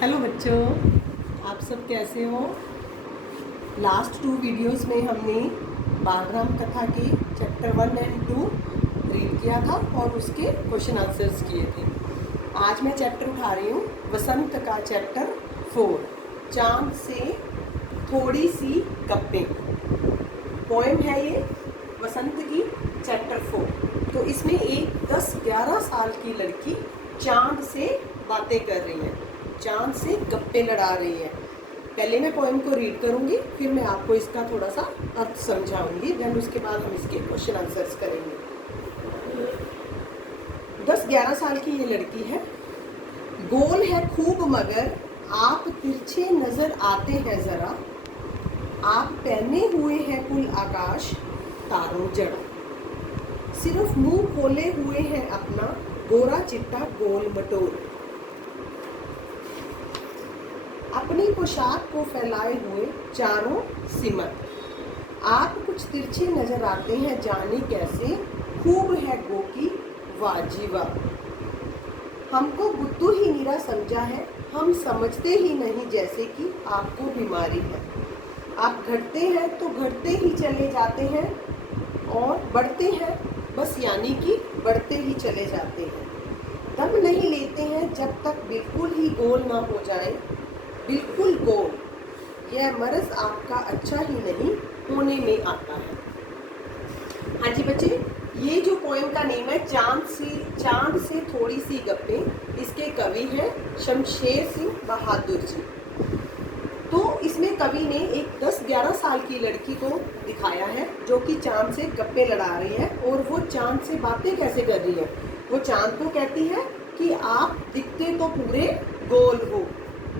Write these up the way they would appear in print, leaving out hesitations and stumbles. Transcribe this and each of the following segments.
Hello बच्चों, आप सब कैसे हो। लास्ट 2 वीडियोस में हमने बालराम कथा के चैप्टर 1 एंड 2 रीड किया था और उसके क्वेश्चन आंसर्स किए थे। आज मैं चैप्टर उठा रही हूँ वसंत का चैप्टर 4, चांद से थोड़ी सी गप्पें। पोएम है ये वसंत की चैप्टर 4। तो इसमें एक 10-11 साल की लड़की चांद से बातें कर रही है, चांद से गप्पे लड़ा रही है। पहले मैं पोएम को रीड करूंगी, फिर मैं आपको इसका थोड़ा सा अर्थ समझाऊंगी, देन उसके बाद हम इसके क्वेश्चन आंसर्स करेंगे। 10-11 साल की ये लड़की है। गोल है खूब मगर आप तिरछे नजर आते हैं जरा, आप पहने हुए हैं कुल आकाश तारों जड़ा, सिर्फ मुंह खोले हुए हैं अपना गोरा चिट्टा गोल मटोल, अपनी पोशाक को फैलाए हुए चारों सिमत, आप कुछ तिरछे नजर आते हैं जाने कैसे, खूब है गो की वाजीवा, हमको बुद्धू ही नीरा समझा है, हम समझते ही नहीं जैसे कि आपको बीमारी है, आप घटते हैं तो घटते ही चले जाते हैं और बढ़ते हैं बस यानी कि बढ़ते ही चले जाते हैं, दम नहीं लेते हैं जब तक बिल्कुल ही गोल ना हो जाए, बिल्कुल गोल, यह मर्ज आपका अच्छा ही नहीं होने में आता है। हाँ जी बच्चे, ये जो पोएम का नेम है चांद से थोड़ी सी गप्पें, इसके कवि हैं शमशेर सिंह बहादुर जी। तो इसमें कवि ने एक 10-11 साल की लड़की को दिखाया है जो कि चांद से गप्पे लड़ा रही है, और वो चांद से बातें कैसे कर रही है। वो चांद को कहती है कि आप दिखते तो पूरे गोल हो,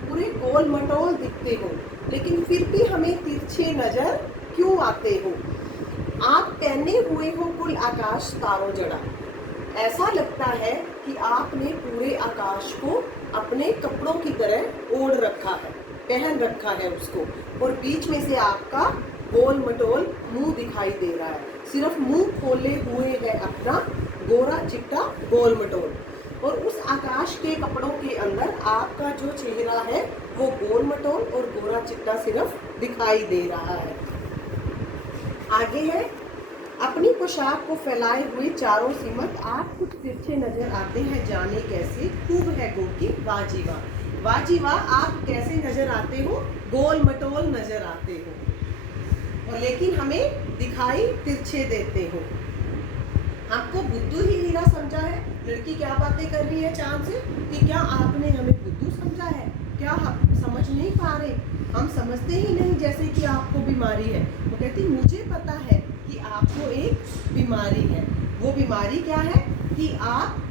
पूरे गोल मटोल दिखते हो, लेकिन फिर भी हमें तिरछे नजर क्यों आते हो, आप पहने हुए हो कुल आकाश तारों जड़ा, ऐसा लगता है कि आपने पूरे आकाश को अपने कपड़ों की तरह ओढ़ रखा है, पहन रखा है उसको, और बीच में से आपका गोल मटोल मुंह दिखाई दे रहा है, सिर्फ मुंह खोले हुए है अपना गोरा चिट्टा गोल मटोल, और उस आकाश के कपड़ों के अंदर आपका जो चेहरा है वो गोल मटोल और गोरा चिट्टा सिर्फ दिखाई दे रहा है। आगे है, अपनी पोशाक को फैलाए हुए चारों सिमत, आप कुछ तिरछे नजर आते हैं जाने कैसे, खूब है गो की वाजीवा, वाजीवा आप कैसे नजर आते हो, गोल मटोल नजर आते हो, और लेकिन हमें दिखाई तिरछे देते हो, आपको बुद्धू ही नीरा समझा है। लड़की क्या बातें कर रही है चांद से कि क्या आपने हमें बुद्धू समझा है, क्या हम समझ नहीं पा रहे, हम समझते ही नहीं जैसे कि आपको बीमारी है। वो कहती मुझे पता है कि आपको एक बीमारी है, वो बीमारी क्या है कि आप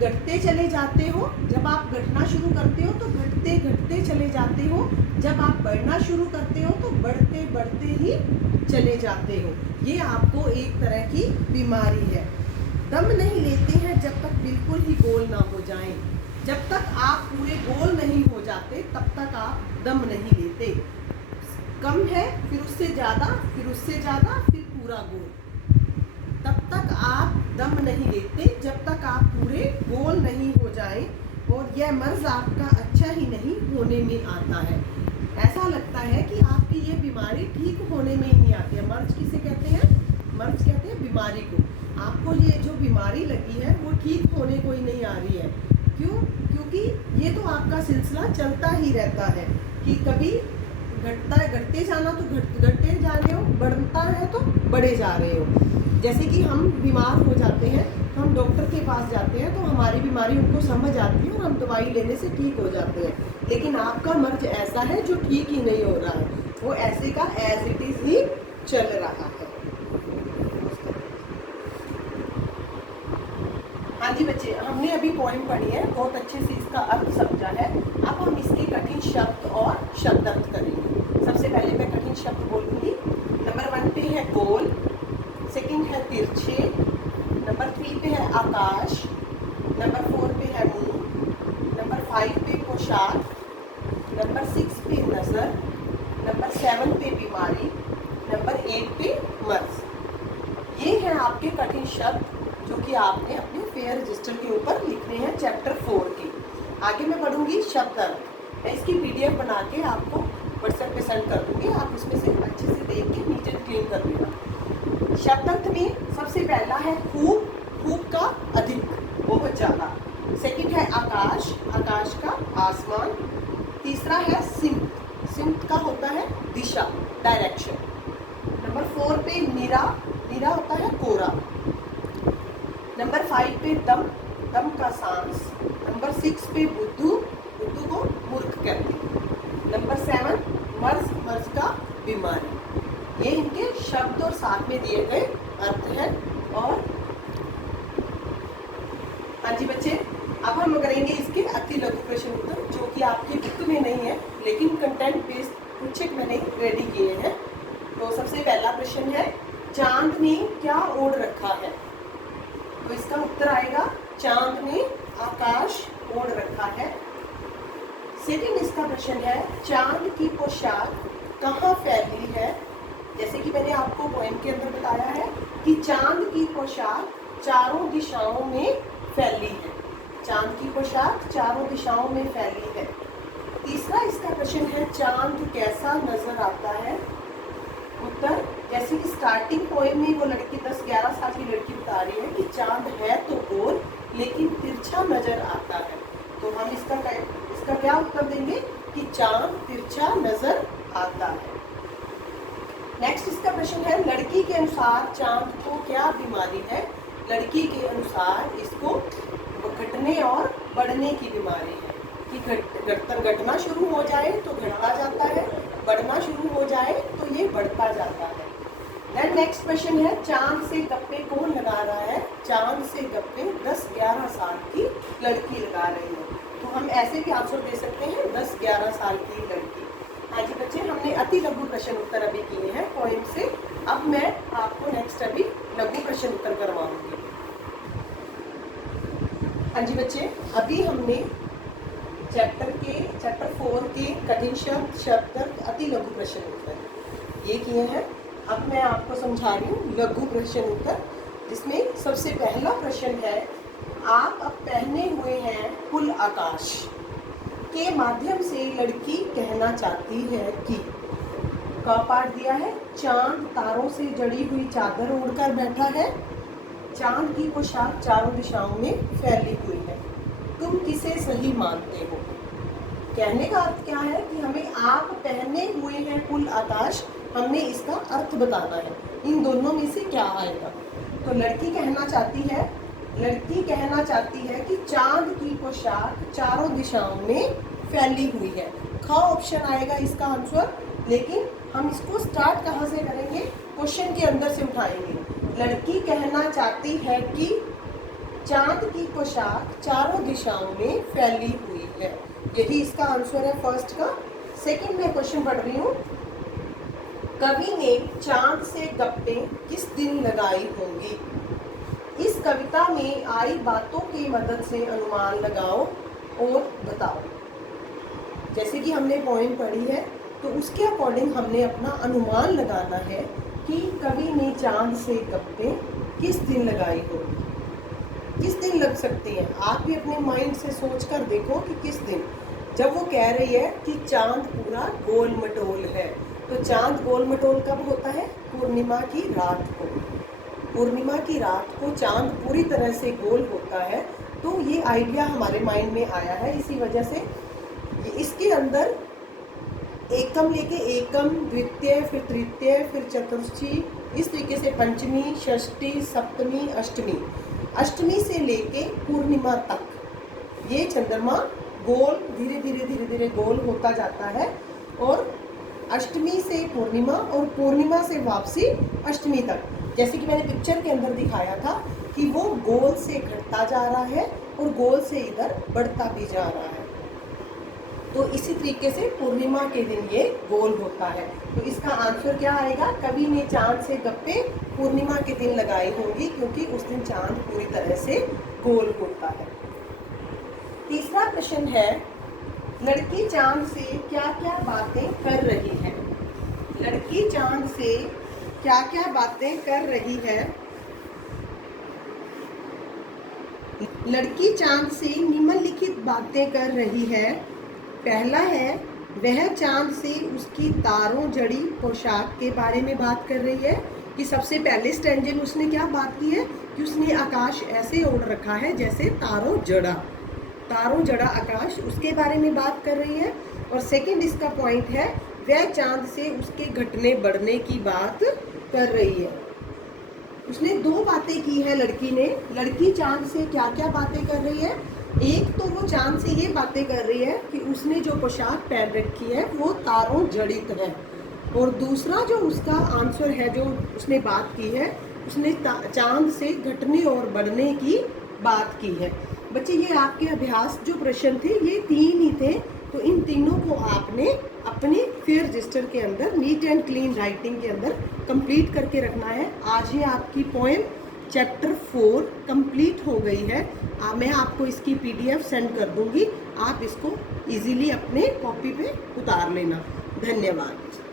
घटते चले जाते हो, जब आप घटना शुरू करते हो तो घटते घटते चले जाते हो, जब आप बढ़ना शुरू करते हो तो बढ़ते बढ़ते ही चले जाते हो, ये आपको एक तरह की बीमारी है। दम नहीं लेते हैं जब तक बिल्कुल ही गोल ना हो जाएं, जब तक आप पूरे गोल नहीं हो जाते तब तक आप दम नहीं लेते, कम है फिर उससे ज़्यादा, फिर उससे ज़्यादा, फिर पूरा गोल, तब तक आप दम नहीं लेते जब तक आप पूरे गोल नहीं हो जाएं, और यह मर्ज आपका अच्छा ही नहीं होने में आता है। ऐसा लगता है कि आपकी ये बीमारी ठीक होने में ही नहीं आती है। मर्ज किसे कहते हैं, मर्ज कहते हैं बीमारी को। आपको ये जो बीमारी लगी है वो ठीक होने को ही नहीं आ रही है। क्यों? क्योंकि ये तो आपका सिलसिला चलता ही रहता है कि कभी घटता है, घटते जाना तो घटते जा रहे हो, बढ़ता है तो बढ़े जा रहे हो। जैसे कि हम बीमार हो जाते हैं तो हम डॉक्टर के पास जाते हैं तो हमारी बीमारी उनको समझ आती है और हम दवाई लेने से ठीक हो जाते हैं, लेकिन आपका मर्ज ऐसा है जो ठीक ही नहीं हो रहा है, वो ऐसे का एज इट इज ही चल रहा है। हाँ जी बच्चे, हमने अभी पोएम पढ़ी है, बहुत अच्छे से इसका अर्थ समझा है। अब हम इसके कठिन शब्द और शब्दार्थ करेंगे। सबसे पहले मैं कठिन शब्द बोलूँगी। नंबर 1 पे है गोल, सेकंड है तिरछे, नंबर 3 पे है आकाश, नंबर 4 पे है मुंह, नंबर 5 पे पोशाक, नंबर 6 पे नज़र, नंबर 7 पे बीमारी, नंबर 8 पे मर्ज। ये हैं आपके कठिन शब्द जो कि आपने अपने फेयर रजिस्टर के ऊपर लिखने हैं चैप्टर 4 के। आगे मैं पढ़ूंगी शब्द अर्थ। मैं इसकी PDF बना के आपको व्हाट्सएप पे सेंड कर दूंगी, आप उसमें से अच्छे से देख के नीचे क्लीन कर देना। शब्द अर्थ में सबसे पहला है खूब, खूब का अधिक, बहुत ज़्यादा। सेकंड है आकाश, आकाश का आसमान। तीसरा है सिमत, सिमत का होता है दिशा, डायरेक्शन। नंबर 4 पे नीरा, नीरा होता है कोरा। नंबर 5 पे दम, दम का सांस। नंबर 6 पे बुद्धू, बुद्धू को मूर्ख कहते हैं। नंबर 7 मर्ज, मर्ज का बीमारी। ये इनके शब्द और साथ में दिए गए अर्थ हैं। और हाँ जी बच्चे, अब हम करेंगे इसके अति लघु प्रश्न उत्तर, जो कि आपकी बुक में नहीं है लेकिन कंटेंट बेस्ड कुछ एक मैंने रेडी किए हैं। तो सबसे पहला प्रश्न है, चांद ने क्या ओढ़ रखा है? तो इसका उत्तर आएगा चांद ने आकाश ओढ़ रखा है। सेकंड इसका प्रश्न है, चांद की पोशाक कहाँ फैली है? जैसे कि मैंने आपको पॉइंट के अंदर बताया है कि चांद की पोशाक चारों दिशाओं में फैली है। चांद की पोशाक चारों दिशाओं में फैली है। तीसरा इसका प्रश्न है, चांद कैसा नजर आता है? उत्तर, जैसे कि स्टार्टिंग पॉइंट में वो लड़की 10-11 साल की लड़की बता रही है कि चांद है तो गोल लेकिन तिरछा नजर आता है। तो हम इसका क्या उत्तर देंगे कि चांद तिरछा नजर आता है। नेक्स्ट इसका प्रश्न है, लड़की के अनुसार चांद को क्या बीमारी है? लड़की के अनुसार इसको घटने और बढ़ने की बीमारी है कि घटना शुरू हो जाए तो घटता जाता है, बढ़ना शुरू हो जाए तो ये बढ़ता जाता है। देन नेक्स्ट क्वेश्चन है, चांद से गप्पे कौन लगा रहा है? चांद से गप्पे 10-11 साल की लड़की लगा रही है। तो हम ऐसे भी आंसर दे सकते हैं 10-11 साल की लड़की। हाँ जी बच्चे, हमने अति लघु प्रश्न उत्तर अभी किए हैं पॉइंट से। अब मैं आपको नेक्स्ट अभी लघु प्रश्न उत्तर करवाऊंगी। हाँ जी बच्चे, अभी हमने चैप्टर 4 के कठिन शब्द अति लघु प्रश्न उत्तर ये किए हैं। अब मैं आपको समझा रही हूँ लघु प्रश्न उत्तर, जिसमें सबसे पहला प्रश्न है, आप अब पहने हुए हैं फुल आकाश के माध्यम से लड़की कहना चाहती है कि का पाठ दिया है, चांद तारों से जड़ी हुई चादर ओढ़कर बैठा है, चांद की पोशाक चारों दिशाओं में फैली हुई है, तुम किसे सही मानते हो? कहने का अर्थ क्या है कि हमें आप पहने हुए हैं फुल आकाश, हमने इसका अर्थ बताना है, इन दोनों में से क्या आएगा। तो लड़की कहना चाहती है कि चांद की पोशाक चारों दिशाओं में फैली हुई है। ख ऑप्शन आएगा इसका आंसर, लेकिन हम इसको स्टार्ट कहाँ से करेंगे? क्वेश्चन के अंदर से उठाएंगे। लड़की कहना चाहती है कि चांद की पोशाक चारों दिशाओं में फैली हुई है, यही इसका आंसर है फर्स्ट का। सेकंड में क्वेश्चन पढ़ रही हूँ, कवि ने चांद से गप्पे किस दिन लगाई होंगी? इस कविता में आई बातों की मदद से अनुमान लगाओ और बताओ। जैसे कि हमने पॉइंट पढ़ी है तो उसके अकॉर्डिंग हमने अपना अनुमान लगाना है कि कवि ने चांद से गप्पे किस दिन लगाई होगी। किस दिन लग सकती हैं? आप भी अपने माइंड से सोच कर देखो कि किस दिन। जब वो कह रही है कि चांद पूरा गोल मटोल है, तो चांद गोल मटोल कब होता है? पूर्णिमा की रात को। पूर्णिमा की रात को चांद पूरी तरह से गोल होता है। तो ये आइडिया हमारे माइंड में आया है, इसी वजह से इसके अंदर एकम लेके एकम, द्वितीय, फिर तृतीय, फिर चतुर्थी, इस तरीके से पंचमी, षष्ठी, सप्तमी, अष्टमी, अष्टमी से लेके पूर्णिमा तक ये चंद्रमा गोल धीरे धीरे गोल होता जाता है। और अष्टमी से पूर्णिमा और पूर्णिमा से वापसी अष्टमी तक, जैसे कि मैंने पिक्चर के अंदर दिखाया था कि वो गोल से घटता जा रहा है और गोल से इधर बढ़ता भी जा रहा है। तो इसी तरीके से पूर्णिमा के दिन ये गोल होता है। तो इसका आंसर क्या आएगा? कवि ने चांद से गप्पे पूर्णिमा के दिन लगाई होंगी, क्योंकि उस दिन चांद पूरी तरह से गोल होता है। तीसरा प्रश्न है, लड़की चांद से क्या क्या बातें कर रही है? लड़की चांद से क्या क्या बातें कर रही है? लड़की चांद से निम्नलिखित बातें कर रही है। पहला है, वह चांद से उसकी तारों जड़ी पोशाक के बारे में बात कर रही है कि सबसे पहले स्टैंजे में उसने क्या बात की है कि उसने आकाश ऐसे ओढ़ रखा है जैसे तारों जड़ा आकाश, उसके बारे में बात कर रही है। और सेकंड इसका पॉइंट है, वह चांद से उसके घटने बढ़ने की बात कर रही है। उसने दो बातें की है लड़की ने। लड़की चांद से क्या क्या बातें कर रही है? एक तो वो चांद से ये बातें कर रही है कि उसने जो पोशाक पहन रखी है वो तारों जड़ित है। और दूसरा जो उसका आंसर है, जो उसने बात की है, उसने चांद से घटने और बढ़ने की बात की है। बच्चे ये आपके अभ्यास जो प्रश्न थे ये 3 ही थे, तो इन तीनों को आपने अपने फेयर रजिस्टर के अंदर नीट एंड क्लीन राइटिंग के अंदर कंप्लीट करके रखना है। आज ही आपकी पोएम चैप्टर 4 कंप्लीट हो गई है। मैं आपको इसकी PDF सेंड कर दूंगी, आप इसको इजीली अपने कॉपी पे उतार लेना। धन्यवाद।